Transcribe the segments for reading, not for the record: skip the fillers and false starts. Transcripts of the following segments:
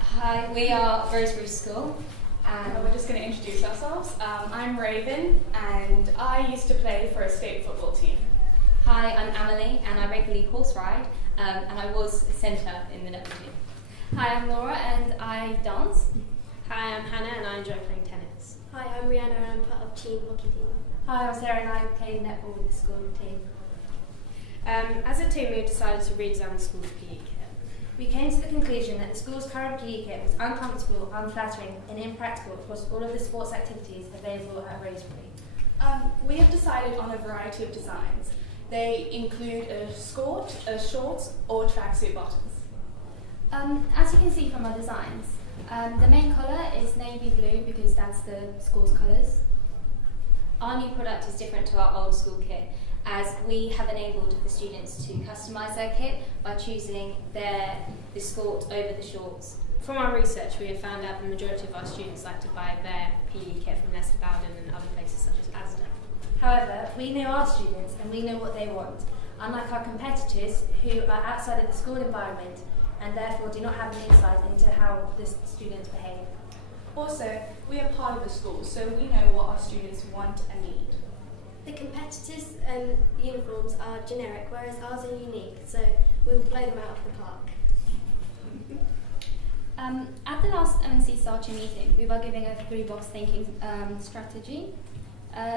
Hi, we are Rosebery School. We're just going to introduce ourselves. I'm Raven, and I used to play for a state football team. Hi, I'm Amelie, and I regularly horse ride, and I was centre in the netball team. Hi, I'm Laura, and I dance. Hi, I'm Hannah, and I enjoy playing tennis. Hi, I'm Rihanna, and I'm part of team hockey team. Hi, I'm Sarah, and I play netball with the school team. As a team, we decided to redesign the school's PE kit. We came to the conclusion that the school's current PE kit was uncomfortable, unflattering, and impractical across all of the sports activities available at Rosebery. We have decided on a variety of designs. They include a skirt, a shorts, or tracksuit bottoms. As you can see from our designs, the main colour is navy blue because that's the school's colours. Our new product is different to our old school kit, as we have enabled the students to customise their kit by choosing the skirt over the shorts. From our research, we have found out the majority of our students like to buy their PE kit from Leicester Bowden and other places such as Asda. However, we know our students and we know what they want, unlike our competitors who are outside of the school environment and therefore do not have an insight into how the students behave. Also, we are part of the school, so we know what our students want and need. The competitors' uniforms are generic, whereas ours are unique, so we'll blow them out of the park. At the last MNC Saatchi meeting, we were giving a three-box thinking strategy.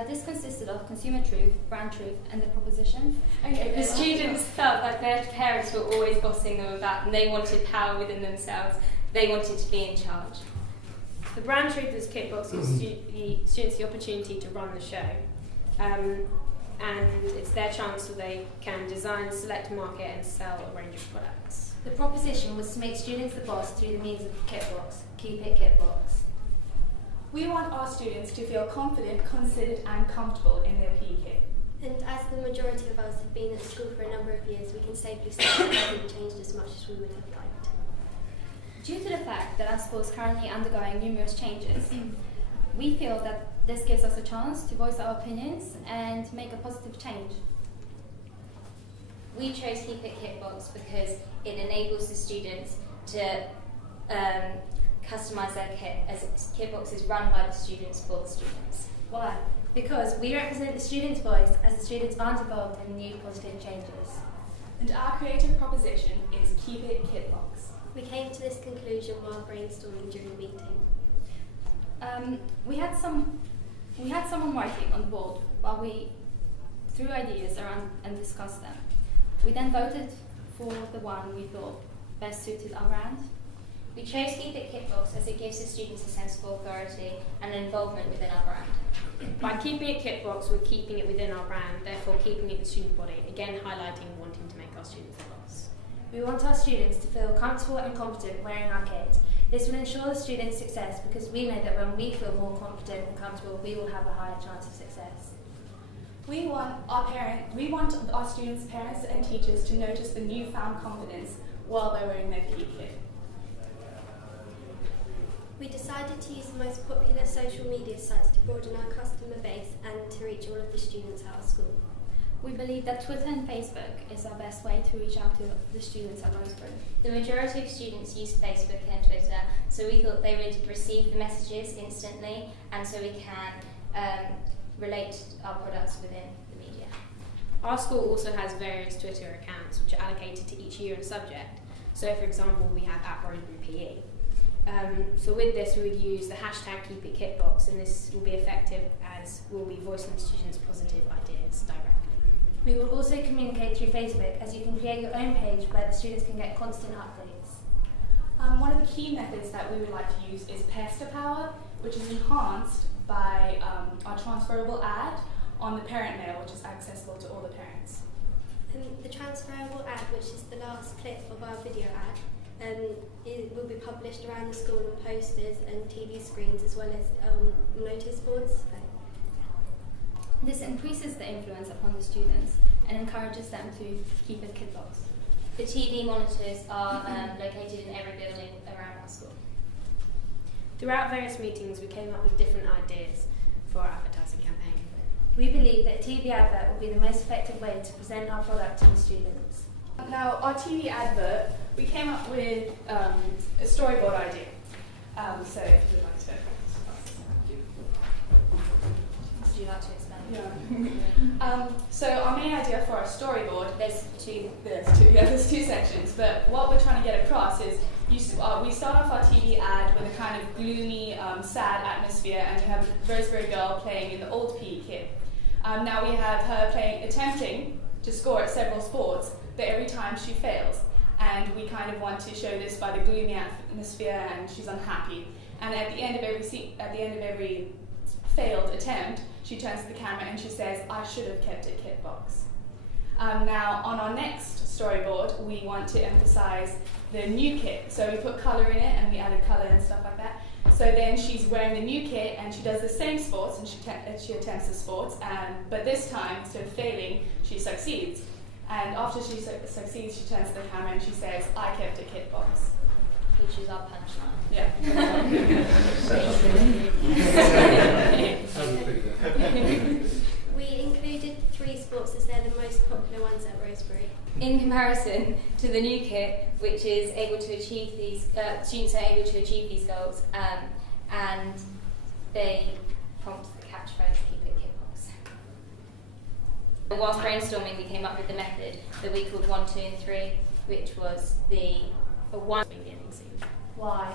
This consisted of consumer truth, brand truth, and the proposition. The students felt that their parents were always bossing them about, and they wanted power within themselves. They wanted to be in charge. The brand truth is kit box gives students the opportunity to run the show. And it's their chance so they can design, select, market and sell a range of products. The proposition was to make students the boss through the means of Kitbox. Keep it Kitbox. We want our students to feel confident, considered and comfortable in their PE kit. And as the majority of us have been at school for a number of years, we can safely say that it hasn't changed as much as we would have liked. Due to the fact that our school is currently undergoing numerous changes, we feel that this gives us a chance to voice our opinions and make a positive change. We chose Keep It Kitbox because it enables the students to customise their kit, as Kitbox is run by the students for the students. Why? Because we represent the students' voice as the students aren't involved in new positive changes. And our creative proposition is Keep It Kitbox. We came to this conclusion while brainstorming during the meeting. We had someone writing on the board while we threw ideas around and discussed them. We then voted for the one we thought best suited our brand. We chose Keep It Kitbox as it gives the students a sense of authority and involvement within our brand. By keeping it Kitbox, we're keeping it within our brand, therefore keeping it the student body, again highlighting wanting to make our students the boss. We want our students to feel comfortable and confident wearing our kit. This will ensure the students' success because we know that when we feel more confident and comfortable, we will have a higher chance of success. We want our students' parents and teachers to notice the newfound confidence while they're wearing their PE kit. We decided to use the most popular social media sites to broaden our customer base and to reach all of the students at our school. We believe that Twitter and Facebook is our best way to reach out to the students at Rosebery. The majority of students use Facebook and Twitter, so we thought they would receive the messages instantly, and so we can relate our products within the media. Our school also has various Twitter accounts which are allocated to each year and subject. So for example, we have @Rosebery PE. So with this we would use the hashtag #KeepItKitbox, and this will be effective as we'll be voicing the students' positive ideas directly. We will also communicate through Facebook as you can create your own page where the students can get constant updates. One of the key methods that we would like to use is Pester Power, which is enhanced by our transferable ad on the parent mail, which is accessible to all the parents. The transferable ad, which is the last clip of our video ad, it will be published around the school on posters and TV screens as well as notice boards. This increases the influence upon the students and encourages them to keep it Kitbox. The TV monitors are located in every building around our school. Throughout various meetings, we came up with different ideas for our advertising campaign. We believe that a TV advert will be the most effective way to present our product to the students. Now, our TV advert, we came up with a storyboard idea. So if you'd like to. Would you like to explain? Yeah. So our main idea for our storyboard, there's two sections. But what we're trying to get across is we start off our TV ad with a kind of gloomy, sad atmosphere, and we have a Rosebery girl playing in the old PE kit. Now we have her attempting to score at several sports, but every time she fails. And we kind of want to show this by the gloomy atmosphere, and she's unhappy. And at the end of every failed attempt, she turns to the camera and she says, "I should have kept a kit box." Now, on our next storyboard, we want to emphasize the new kit. So we put colour in it, and we added colour and stuff like that. So then she's wearing the new kit, and she does the same sports, and she attempts the sports. But this time, instead of failing, she succeeds. And after she succeeds, she turns to the camera and she says, "I kept a kit box." Which is our punchline. Yeah. We included 3 sports as they're the most popular ones at Rosebery. In comparison to the new kit, which is able to achieve these, students are able to achieve these goals, and they prompt the catchphrase, "Keep it kit box." Whilst brainstorming, we came up with the method that we called 1, 2, and 3, which was the 1 beginning scene. Why?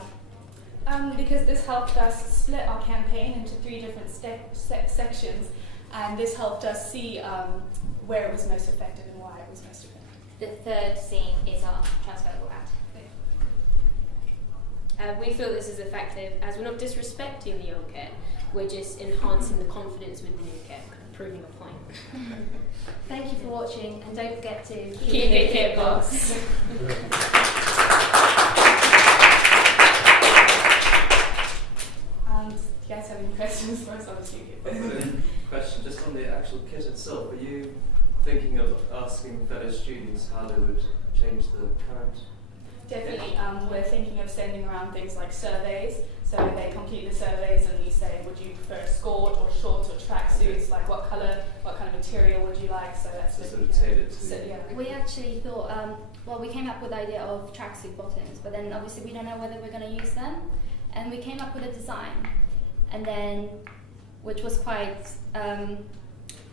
Because this helped us split our campaign into 3 different sections, and this helped us see where it was most effective and why it was most effective. The 3rd scene is our transferable ad. We feel this is effective as we're not disrespecting the old kit, we're just enhancing the confidence with the new kit, proving a point. Thank you for watching, and don't forget to Keep it kit box. Do you guys have any questions for us on the new kit? Question just on the actual kit itself. Are you thinking of asking fellow students how they would change the current? Definitely. We're thinking of sending around things like surveys. So they complete the surveys and we say, would you prefer skirt or shorts or tracksuits? Like what colour, what kind of material would you like? So that's sort of tailored to. We actually thought, we came up with the idea of tracksuit bottoms, but then obviously we don't know whether we're going to use them. And we came up with a design, and then which was quite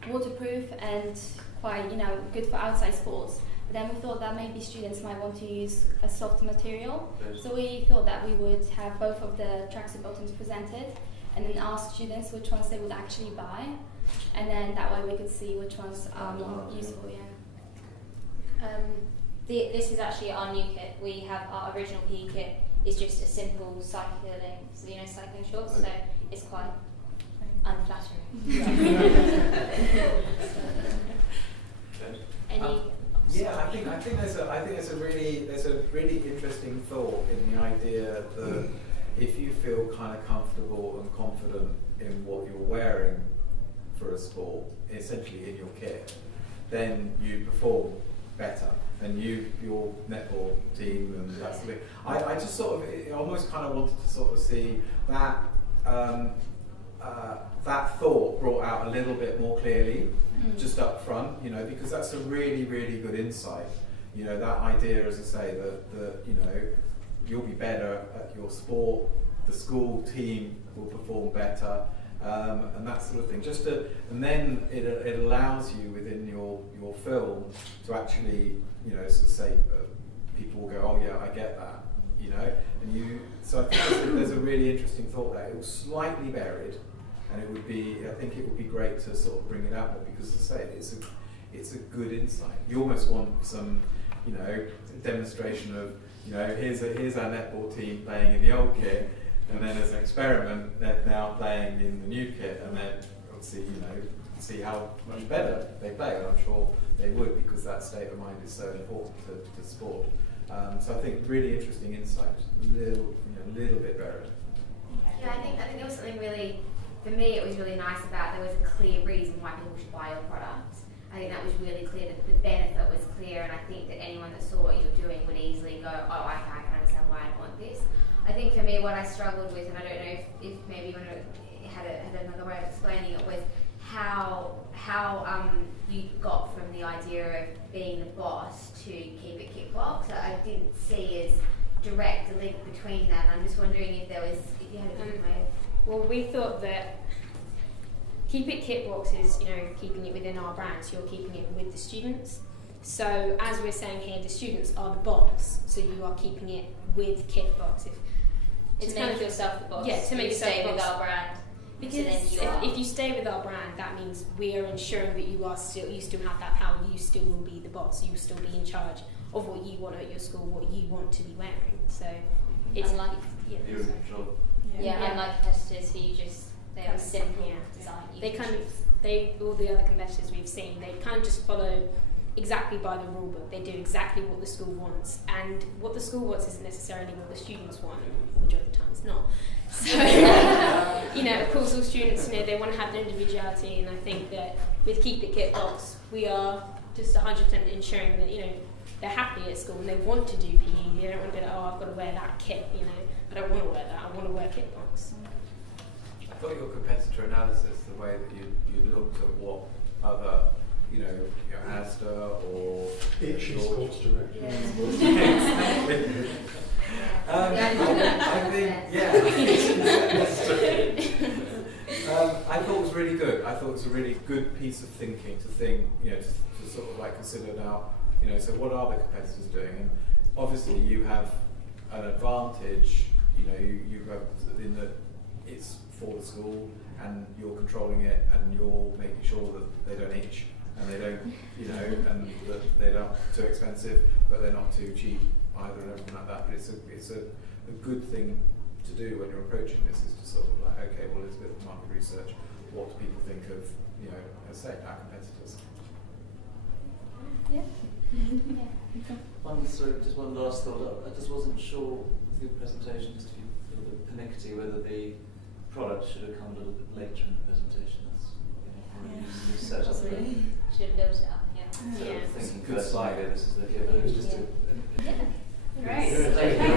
waterproof and quite, good for outside sports. But then we thought that maybe students might want to use a soft material. So we thought that we would have both of the tracksuit bottoms presented and then ask students which ones they would actually buy. And then that way we could see which ones are more useful, This is actually our new kit. We have our original PE kit is just a simple cycling shorts, so it's quite unflattering. I think there's a really interesting thought in the idea that if you feel kind of comfortable and confident in what you're wearing for a sport, essentially in your kit, then you perform better. And your netball team and that sort of thing. I just sort of almost kind of wanted to sort of see that that thought brought out a little bit more clearly, just up front, because that's a really, really good insight. That idea, as I say, that you'll be better at your sport, the school team will perform better, and that sort of thing. And then it allows you within your film to actually, sort of say, people will go, "Oh yeah, I get that," So I think there's a really interesting thought there. It was slightly buried, and I think it would be great to sort of bring it out more because, as I say, it's a good insight. You almost want some, demonstration of, here's our netball team playing in the old kit. And then as an experiment, they're now playing in the new kit, and then obviously, see how much better they play. And I'm sure they would, because that state of mind is so important to sport. So I think really interesting insight, little bit better. Yeah, I think there was something really, for me, it was really nice about there was a clear reason why people should buy your product. I think that was really clear, that the benefit was clear, and I think that anyone that saw what you were doing would easily go, "Oh, I can understand why I want this." I think for me, what I struggled with, and I don't know if maybe when I had another way of explaining it, was how you got from the idea of being the boss to Keep It Kitbox. I didn't see as direct a link between that. I'm just wondering if you had a different way. Well, we thought that Keep It Kitbox is, keeping it within our brand, so you're keeping it with the students. So as we're saying here, the students are the boss, so you are keeping it with Kitbox. To make yourself the boss. Yeah, to make yourself stay the with boss. our brand. Because if you stay with our brand, that means we are ensuring that you still have that power. You still will be the boss. You will still be in charge of what you want at your school, what you want to be wearing. So it's unlike You're in control. unlike competitors who they have a simple design. All the other competitors we've seen, they kind of just follow exactly by the rule book. They do exactly what the school wants, and what the school wants isn't necessarily what the students want. Majority of the time, it's not. So, of course, all students, they want to have their individuality, and I think that with Keep It Kitbox, we are just 100% ensuring that they're happy at school and they want to do PE. They don't want to be like, oh, I've got to wear that kit. I don't want to wear that. I want to wear Kitbox. I thought your competitor analysis, the way that you looked at what other, Asda or Sports Direct. I thought it was really good. I thought it was a really good piece of thinking to think, to sort of like consider now, so what are the competitors doing? And obviously you have an advantage, you have in that it's for the school and you're controlling it and you're making sure that they don't itch and they don't, and that they're not too expensive, but they're not too cheap either and everything like that. But it's a good thing to do when you're approaching this, is to sort of like, okay, well, it's a bit of market research. What do people think of, as I say, our competitors? Yeah. Just one last thought. I just wasn't sure with your presentation, just to be a little bit pernickety, whether the product should have come a little bit later in the presentation. That's you set up there. Should have built it up, yeah. So Yeah. thinking Good first slide. this is the but it was just Yeah. a Great. Thank you.